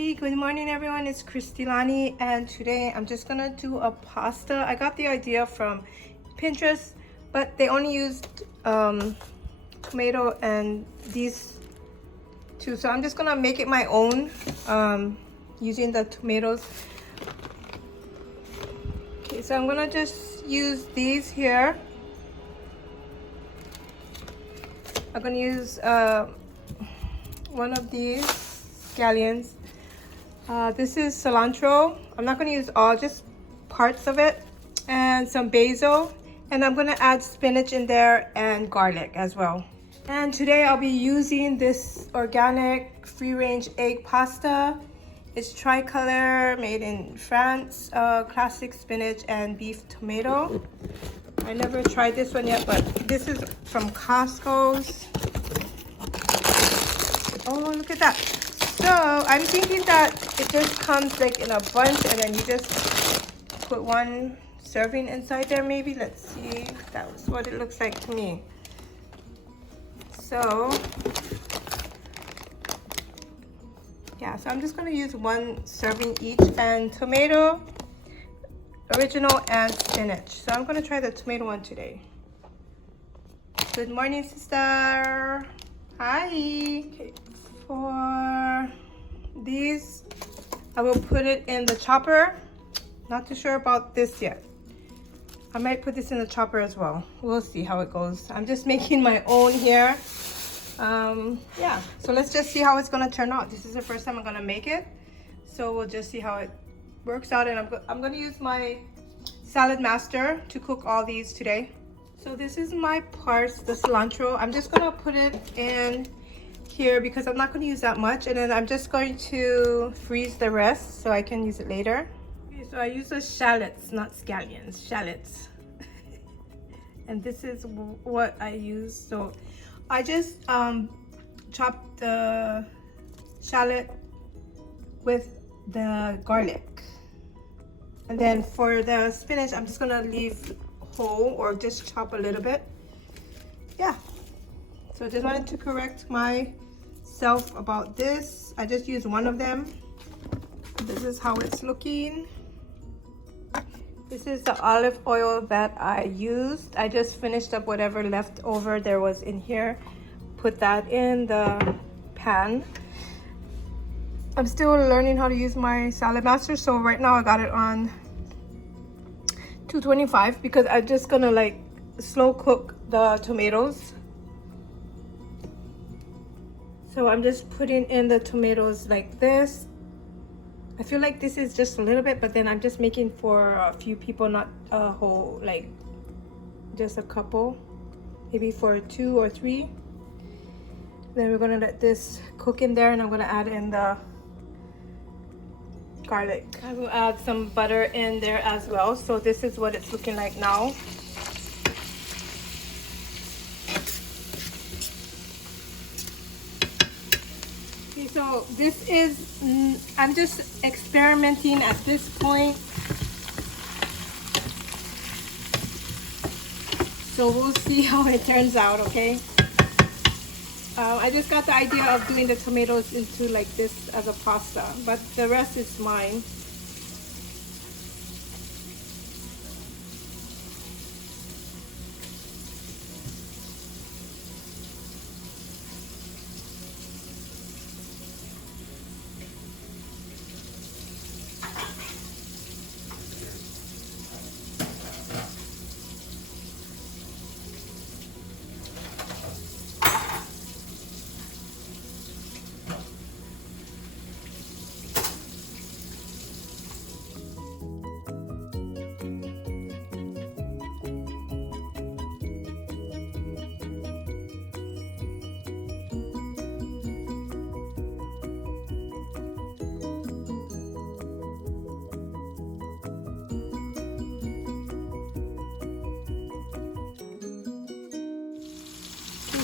Hi, good morning everyone. It's Kristilani and today I'm just gonna do a pasta. I got the idea from Pinterest, but they only used tomato and these two, so I'm just gonna make it my own using the tomatoes. Okay, so I'm gonna just use these here. I'm gonna use one of these scallions. This is cilantro. I'm not going to use all, just parts of it, and some basil, and I'm going to add spinach in there and garlic as well. And today I'll be using this organic free-range egg pasta. It's tricolor, made in France, classic spinach and beef tomato. I never tried this one yet, but this is from Costco's. Oh, look at that. So I'm thinking that it just comes like in a bunch and then you just put one serving inside there maybe. Let's see. That's what it looks like to me. So yeah, so I'm just going to use one serving each, and tomato, original, and spinach. So I'm going to try the tomato one today. Good morning, sister. Hi. Okay. For these, I will put it in the chopper. Not too sure about this yet. I might put this in the chopper as well. We'll see how it goes. I'm just making my own here. Yeah, so let's just see how it's gonna turn out. This is the first time I'm gonna make it, so we'll just see how it works out. And I'm gonna use my salad master to cook all these today. So this is my parts, the cilantro. I'm just gonna put it in here because I'm not going to use that much, and then I'm just going to freeze the rest so I can use it later. Okay, so I use the shallots, not scallions, shallots. And this is what I use. So I just chopped the shallot with the garlic, and then for the spinach I'm just gonna leave whole or just chop a little bit. Yeah, so I just wanted to correct myself about this. I just used one of them. This is how it's looking. This is the olive oil that I used. I just finished up whatever left over there was in here. Put that in the pan. I'm still learning how to use my salad master, so right now I got it on 225 because I'm just gonna like slow cook the tomatoes. So I'm just putting in the tomatoes like this. I feel like this is just a little bit, but then I'm just making for a few people, not a whole, like just a couple, maybe for 2 or 3. Then we're gonna let this cook in there, and I'm gonna add in the garlic. I will add some butter in there as well. So this is what it's looking like now. So this is, I'm just experimenting at this point. So we'll see how it turns out, okay? I just got the idea of doing the tomatoes into like this as a pasta, but the rest is mine.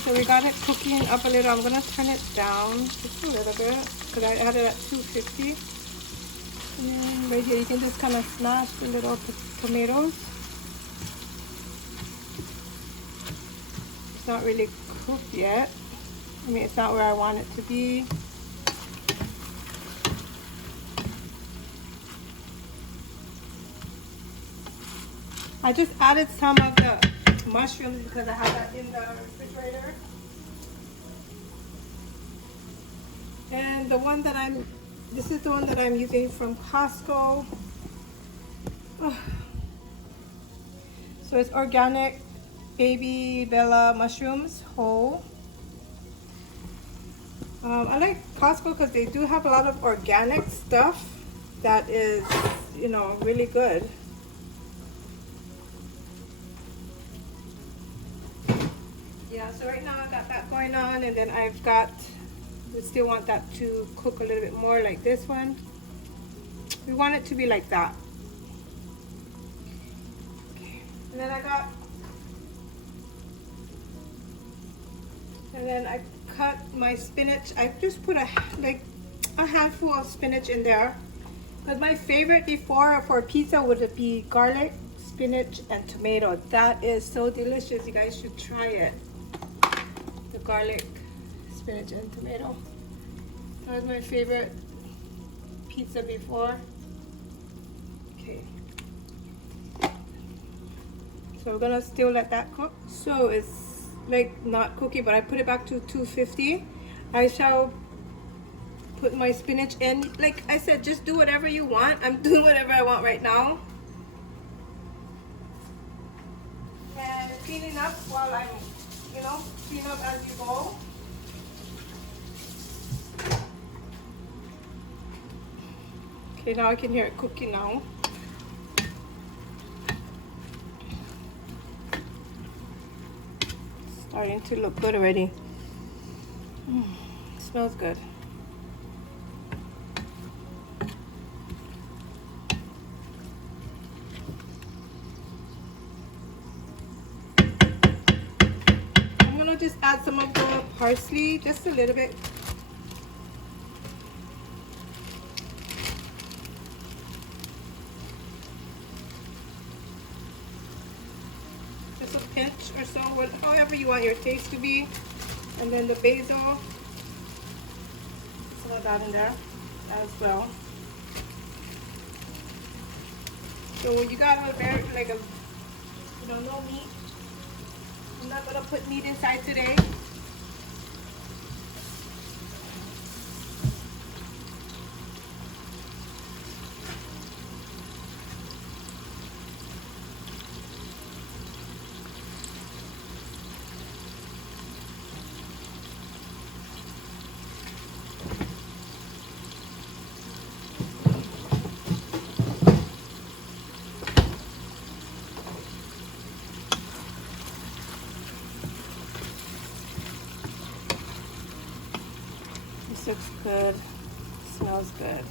So we got it cooking up a little. I'm gonna turn it down just a little bit because I had it at 250. And right here you can just kind of smash the little tomatoes. It's not really cooked yet. I mean, it's not where I want it to be. I just added some of the mushrooms because I have that in the refrigerator. And the one that this is the one that I'm using from Costco. Oh. So it's organic baby Bella mushrooms, whole. I like Costco because they do have a lot of organic stuff that is, you know, really good. Yeah, so right now I got that going on, and then I've got, we still want that to cook a little bit more like this one. We want it to be like that. Okay. And then I cut my spinach. I just put like a handful of spinach in there. But my favorite before for pizza would be garlic, spinach, and tomato. That is so delicious. You guys should try it. The garlic, spinach, and tomato. That was my favorite pizza before. Okay. So we're gonna still let that cook. So it's like not cooking, but I put it back to 250. I shall put my spinach in. Like I said, just do whatever you want. I'm doing whatever I want right now. And cleaning up while I'm, you know, clean up as you go. Okay, now I can hear it cooking now. Starting to look good already. Smells good. I'm gonna just add some of the parsley, just a little bit. Just a pinch or so, however you want your taste to be. And then the basil, some of that in there as well. So when you got a very, like a, you know, no meat, I'm not gonna put meat inside today. This looks good, smells good.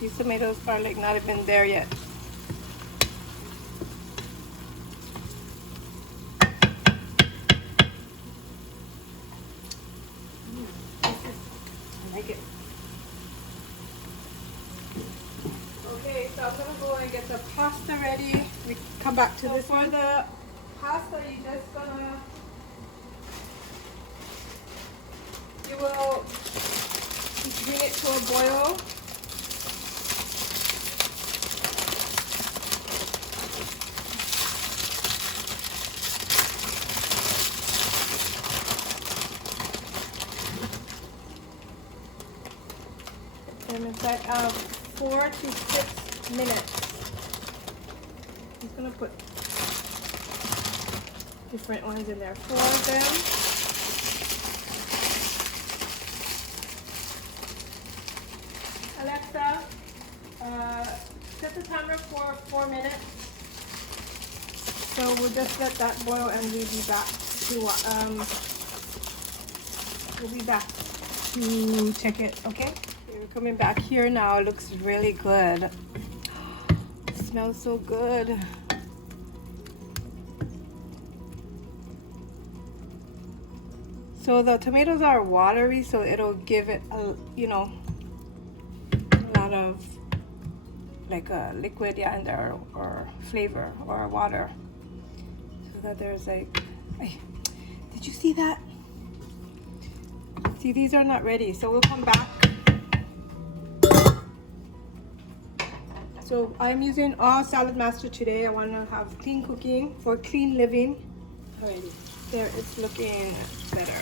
These tomatoes are like not even there yet. I like it. Okay, so I'm gonna go and get the pasta ready. We come back to this one. For the pasta, you will bring it to a boil. And it's like 4 to 6 minutes. I'm just gonna put different ones in there. 4 of them. Alexa, set the timer for 4 minutes. So we'll just let that boil and we'll be back to check it, okay? We're coming back here now. It looks really good. It smells so good. So the tomatoes are watery, so it'll give it a, you know, a lot of like a liquid, yeah, in there, or flavor or water, so that there's like, did you see that? See, these are not ready, so we'll come back So I'm using all Salad Master today. I want to have clean cooking for clean living. Alrighty, there it's looking better.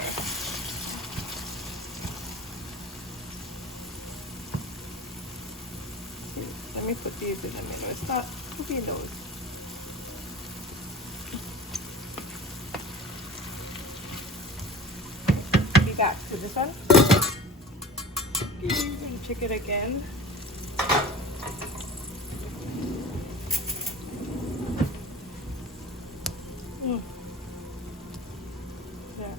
Let me put these in the middle. It's not cooking those. Be back to this one. And check it again. There.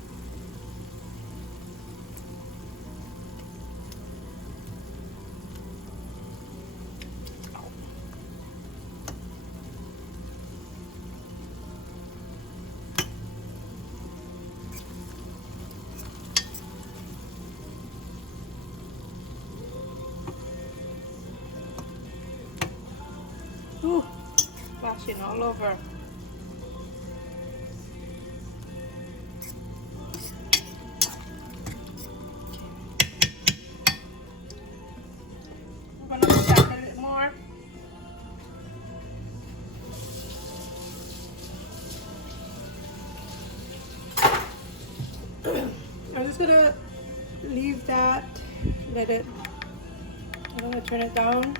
Ooh, splashing all over. I'm gonna stack a little more. I'm just gonna leave that, let it, I'm gonna turn it down.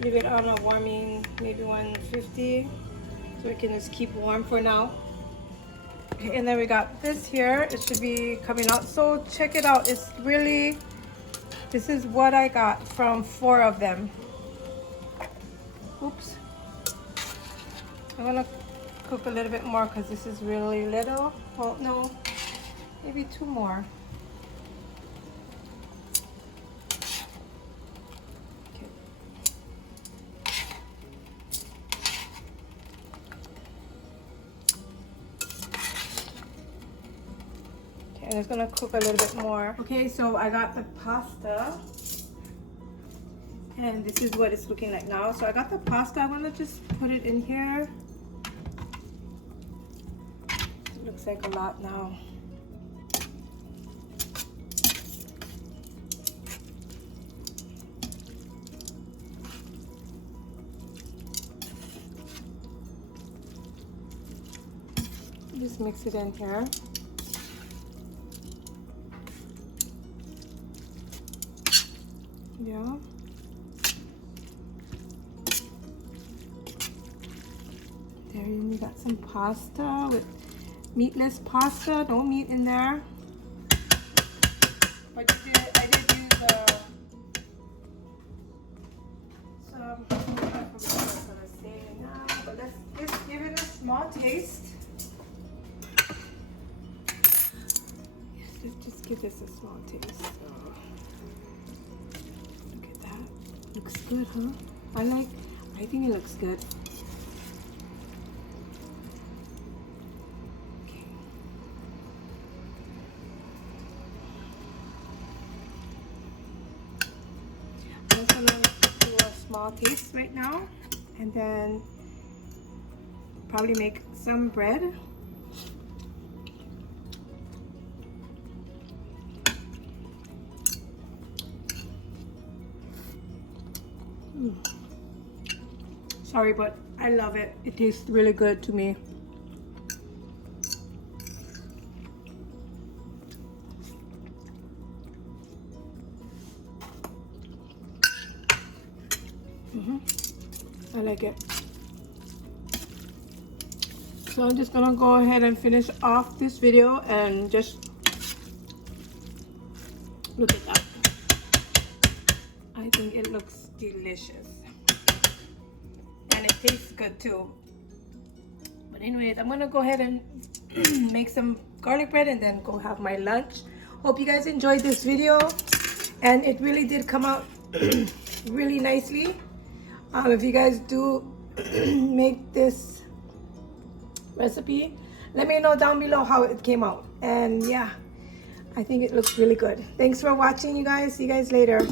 Leave it on a warming, maybe 150, so it can just keep warm for now. Okay, and then we got this here. It should be coming out. So check it out. It's really, this is what I got from 4 of them. Oops. I'm gonna cook a little bit more because this is really little. Well, no, maybe 2 more. And it's gonna cook a little bit more. Okay, so I got the pasta, and this is what it's looking like now. So I got the pasta. I'm gonna just put it in here. It looks like a lot now. Just mix it in here. Yeah. There you got some pasta with meatless pasta, no meat in there. But I did use some, I forgot what I was gonna say now, but let's just give it a small taste. Yes, let's just give this a small taste. So. Looks good, huh? I think it looks good. Okay. I'm just gonna do a small taste right now, and then probably make some bread. Sorry, but I love it. It tastes really good to me. I like it. So I'm just gonna go ahead and finish off this video and just look at that. I think it looks delicious. And it tastes good too. But anyways, I'm gonna go ahead and make some garlic bread and then go have my lunch. Hope you guys enjoyed this video, and it really did come out really nicely. If you guys do make this recipe, let me know down below how it came out. And yeah, I think it looks really good. Thanks for watching, you guys. See you guys later.